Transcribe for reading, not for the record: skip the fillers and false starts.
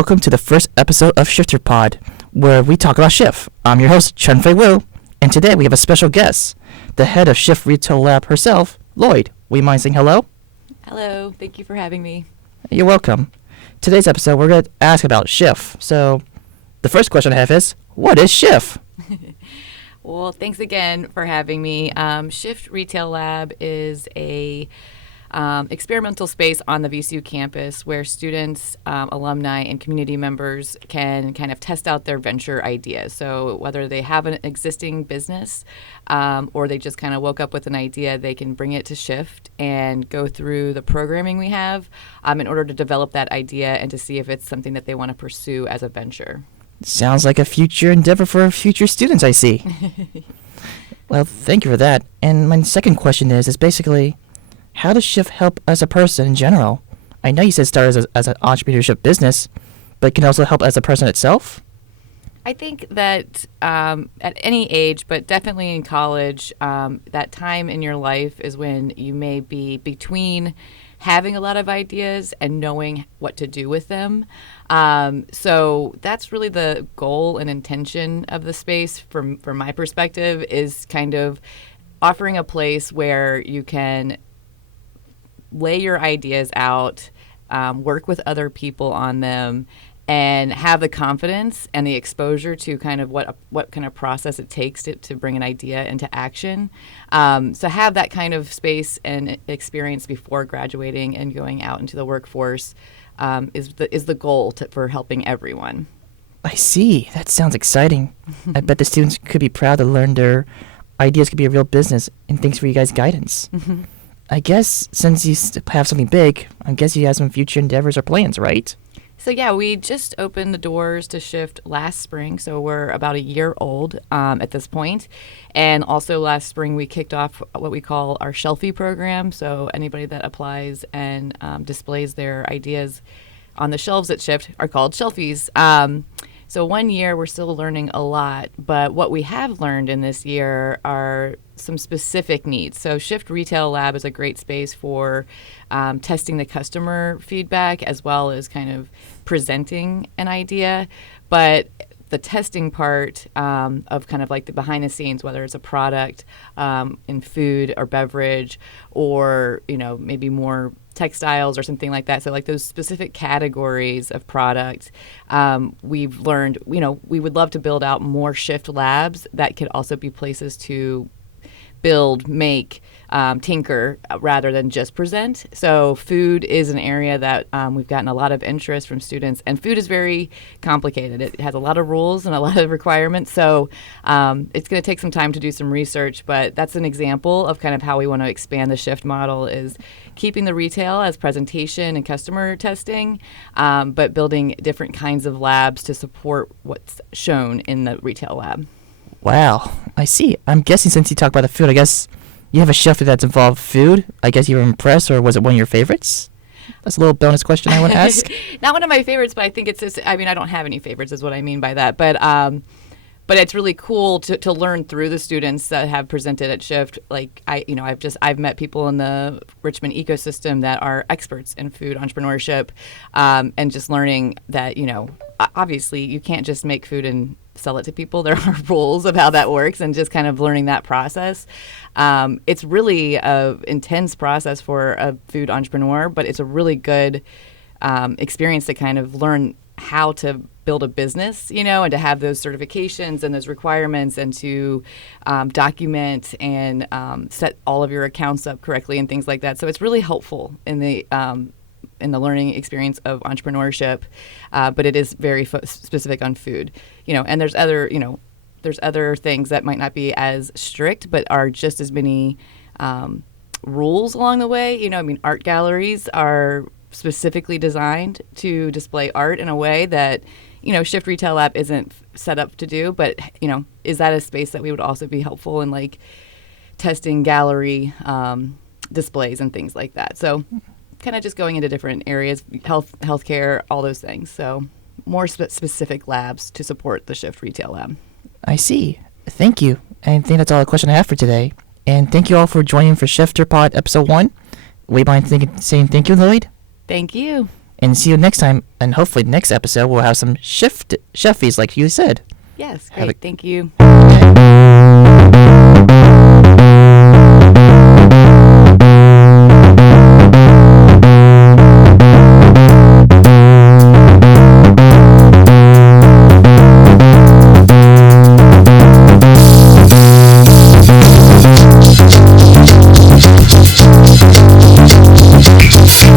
welcome to the first episode of Shifter Pod, where we talk about Shift. I'm your host, Chen Fei Wu, and today we have a special guest, the head of Shift Retail Lab herself, Lloyd. Will you mind saying hello? Hello, thank you for having me. You're welcome. Today's episode, we're going to ask about Shift. So, the first question I have is, what is Shift? Well, thanks again for having me. Shift Retail Lab is a experimental space on the VCU campus where students, alumni, and community members can kind of test out their venture ideas. So whether they have an existing business or they just kind of woke up with an idea, they can bring it to Shift and go through the programming we have in order to develop that idea and to see if it's something that they want to pursue as a venture. Sounds like a future endeavor for future students, I see. Well, thank you for that. And my second question is basically, how does Shift help as a person in general? I know you said start as an entrepreneurship business, but it can also help as a person itself? I think that at any age, but definitely in college, that time in your life is when you may be between having a lot of ideas and knowing what to do with them. So that's really the goal and intention of the space from my perspective, is kind of offering a place where you can lay your ideas out, work with other people on them, and have the confidence and the exposure to kind of what kind of process it takes to bring an idea into action. So have that kind of space and experience before graduating and going out into the workforce is the goal for helping everyone. I see. That sounds exciting. I bet the students could be proud to learn their ideas could be a real business, and thanks for you guys' guidance. I guess since you have something big, I guess you have some future endeavors or plans, right? So yeah, we just opened the doors to Shift last spring, so we're about a year old at this point. And also last spring we kicked off what we call our Shelfie program. So anybody that applies and displays their ideas on the shelves at Shift are called Shelfies. So 1 year, we're still learning a lot, but what we have learned in this year are some specific needs. So Shift Retail Lab is a great space for testing the customer feedback as well as kind of presenting an idea. But the testing part of kind of like the behind the scenes, whether it's a product in food or beverage or, maybe more textiles or something like that. So like those specific categories of product, we've learned, we would love to build out more Shift labs that could also be places to build, make, tinker rather than just present. So food is an area that we've gotten a lot of interest from students, and food is very complicated. It has a lot of rules and a lot of requirements. So it's going to take some time to do some research, but that's an example of kind of how we want to expand the Shift model, is keeping the retail as presentation and customer testing, but building different kinds of labs to support what's shown in the retail lab. Wow, I see. I'm guessing since you talk about the food, I guess you have a chef that's involved food. I guess you were impressed, or was it one of your favorites? That's a little bonus question I want to ask. Not one of my favorites, but I think it's just, I don't have any favorites is what I mean by that. But it's really cool to learn through the students that have presented at Shift. Like I've met people in the Richmond ecosystem that are experts in food entrepreneurship, and just learning that, obviously you can't just make food and sell it to people. There are rules of how that works, and just kind of learning that process. It's really an intense process for a food entrepreneur, but it's a really good experience to kind of learn how to build a business, and to have those certifications and those requirements, and to document and set all of your accounts up correctly and things like that. So it's really helpful in the learning experience of entrepreneurship, but it is very specific on food, and there's other things that might not be as strict, but are just as many rules along the way. Art galleries are specifically designed to display art in a way that, Shift Retail Lab isn't set up to do, but, is that a space that we would also be helpful in, like, testing gallery displays and things like that. So kind of just going into different areas, healthcare, all those things. So more specific labs to support the Shift Retail Lab. I see. Thank you. I think that's all the question I have for today. And thank you all for joining for Shifter Pod Episode 1. We mind saying thank you, Lloyd? Thank you. And see you next time. And hopefully next episode we'll have some cheffies like you said. Yes, Have great. a- Thank you. Okay.